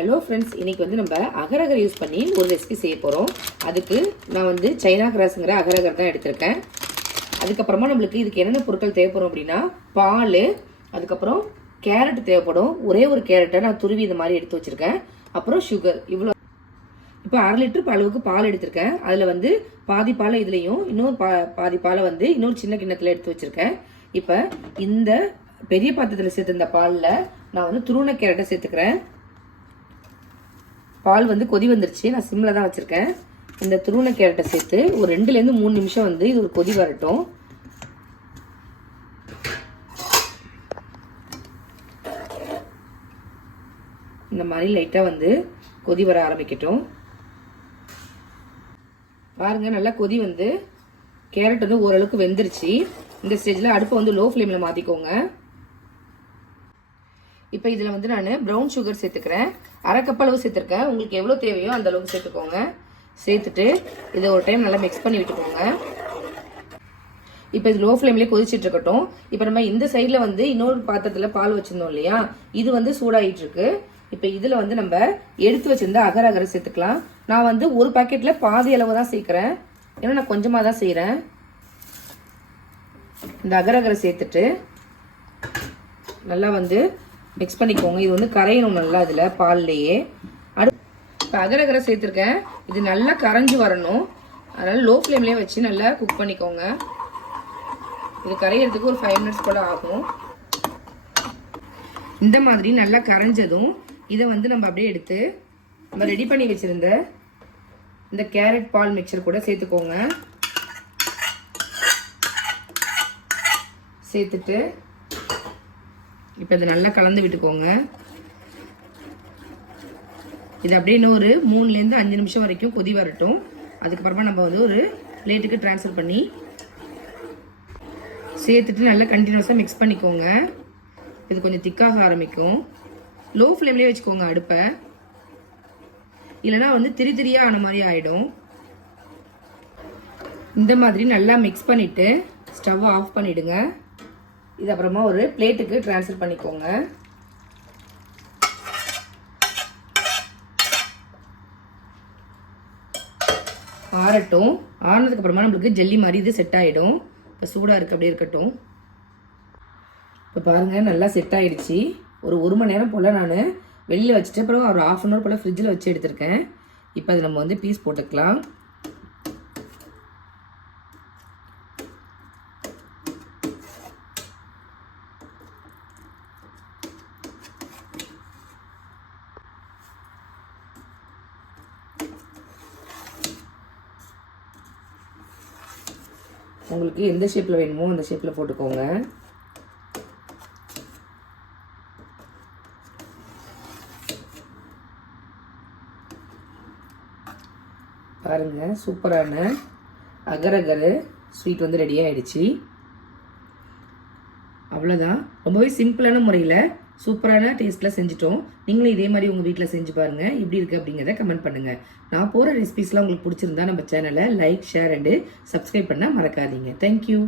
Hello friends, இன்னைக்கு வந்து நம்ம அகரகர் யூஸ் பண்ணி ஒரு ரெசிபி செய்ய போகிறோம். அதுக்கு நான் வந்து சைனா கிராஸுங்கிற அகரகர் தான் எடுத்திருக்கேன். அதுக்கப்புறமா நம்மளுக்கு இதுக்கு என்னென்ன பொருட்கள் தேவைப்படும் அப்படின்னா, பால், அதுக்கப்புறம் கேரட் தேவைப்படும். ஒரே ஒரு கேரட்டை நான் துருவி இது மாதிரி எடுத்து வச்சுருக்கேன். அப்புறம் சுகர். இவ்வளோ. இப்போ 1/2 லிட்டர் அளவுக்கு பால் எடுத்திருக்கேன். அதில் வந்து பாதி பாலை இதுலேயும் இன்னொரு பாதி பாலை வந்து இன்னொரு சின்ன கிண்ணத்தில் எடுத்து வச்சுருக்கேன். இப்போ இந்த பெரிய பாத்திரத்தில் சேர்த்து இந்த பாலில் நான் வந்து துருவன கேரட்டை சேர்த்துக்கிறேன். பால் வந்து கொதி வந்துருச்சு. நான் சிம்மில் தான் வச்சுருக்கேன். இந்த துருவன கேரட்டை சேர்த்து ஒரு 2லேருந்து 3 நிமிஷம் வந்து இது ஒரு கொதி வரட்டும். இந்த மாதிரி லைட்டாக வந்து கொதி வர ஆரம்பிக்கட்டும். பாருங்க, நல்லா கொதி வந்து கேரட் வந்து ஓரளவுக்கு வெந்துருச்சு. இந்த ஸ்டேஜில் அடுப்பை வந்து லோ ஃப்ளேமில் மாற்றிக்கோங்க. இப்போ இதில் வந்து நான் ப்ரௌன் சுகர் சேர்த்துக்கிறேன். 1/2 கப் அளவு சேர்த்துருக்கேன். உங்களுக்கு எவ்வளோ தேவையோ அந்த அளவுக்கு சேர்த்துக்கோங்க. சேர்த்துட்டு இதை ஒரு டைம் நல்லா மிக்ஸ் பண்ணி விட்டுக்கோங்க. இப்போ இது லோ ஃப்ளேம்லேயே கொதிச்சுட்டு இருக்கட்டும். இப்போ நம்ம இந்த சைடில் வந்து இன்னொரு பாத்திரத்தில் பால் வச்சுருந்தோம் இல்லையா, இது வந்து சூடாகிட்டு இருக்கு. இப்போ இதில் வந்து நம்ம எடுத்து வச்சிருந்த அகரகரை சேர்த்துக்கலாம். நான் வந்து ஒரு பாக்கெட்டில் பாதி அளவு தான் சேர்க்குறேன். ஏன்னா நான் கொஞ்சமாக தான் செய்கிறேன். இந்த அகரகரை சேர்த்துட்டு நல்லா வந்து மிக்ஸ் பண்ணிக்கோங்க. இது வந்து கரையணும் நல்லா இதில் பால்லையே. இப்போ அகரகரை சேர்த்துருக்கேன். இது நல்லா கரைஞ்சி வரணும். அதனால் லோ ஃப்ளேம்லேயே வச்சு நல்லா குக் பண்ணிக்கோங்க. இது கரையிறதுக்கு ஒரு 5 மினிட்ஸ் போல் ஆகும். இந்த மாதிரி நல்லா கரைஞ்சதும் இதை வந்து நம்ம அப்படியே எடுத்து நம்ம ரெடி பண்ணி வச்சுருந்த இந்த கேரட் பால் மிக்சர் கூட சேர்த்துக்கோங்க. சேர்த்துட்டு இப்போ இதை நல்லா கலந்து விட்டுக்கோங்க. இது அப்படியே இன்னும் ஒரு 3லேருந்து 5 நிமிஷம் வரைக்கும் கொதி வரட்டும். அதுக்கப்புறமா நம்ம வந்து ஒரு பிளேட்டுக்கு ட்ரான்ஸ்ஃபர் பண்ணி சேர்த்துட்டு நல்லா கண்டினியூஸாக மிக்ஸ் பண்ணிக்கோங்க. இது கொஞ்சம் திக்காக ஆரம்பிக்கும். லோ ஃப்ளேம்லேயே வச்சுக்கோங்க அடுப்பை, இல்லைனா வந்து திரியாக ஆன மாதிரி ஆகிடும். இந்த மாதிரி நல்லா மிக்ஸ் பண்ணிவிட்டு ஸ்டவ் ஆஃப் பண்ணிவிடுங்க. இது அப்புறமா ஒரு பிளேட்டுக்கு ட்ரான்ஸ்ஃபர் பண்ணிக்கோங்க. ஆறட்டும். ஆறினதுக்கு அப்புறமா நம்மளுக்கு ஜெல்லி மாதிரி இது செட் ஆகிடும். இப்போ சூடாக இருக்குது, அப்படியே இருக்கட்டும். இப்போ பாருங்கள், நல்லா செட் ஆகிடுச்சு. ஒரு 1 மணி நேரம் போல் நான் வெளியில் வச்சுட்டு அப்புறம் ஒரு 1/2 அன் ஹவர் போல் ஃப்ரிட்ஜில் வச்சு எடுத்திருக்கேன். இப்போ அது நம்ம வந்து பீஸ் போட்டுக்கலாம். உங்களுக்கு எந்த ஷேப்பில் வேணுமோ அந்த ஷேப்பில் போட்டுக்கோங்க. பாருங்க, சூப்பரான அகரகர் ஸ்வீட் வந்து ரெடி ஆகிடுச்சு. அவ்வளோதான். ரொம்பவே சிம்பிளான முறையில் சூப்பரான டேஸ்ட்டில் செஞ்சுட்டோம். நீங்களும் இதே மாதிரி உங்கள் வீட்டில் செஞ்சு பாருங்கள். எப்படி இருக்குது அப்படிங்கிறத கமெண்ட் பண்ணுங்கள். நான் போகிற ரெசிபிஸ்லாம் உங்களுக்கு பிடிச்சிருந்தா நம்ம சேனலை லைக், ஷேர் அண்டு சப்ஸ்கிரைப் பண்ண மறக்காதீங்க. தேங்க்யூ.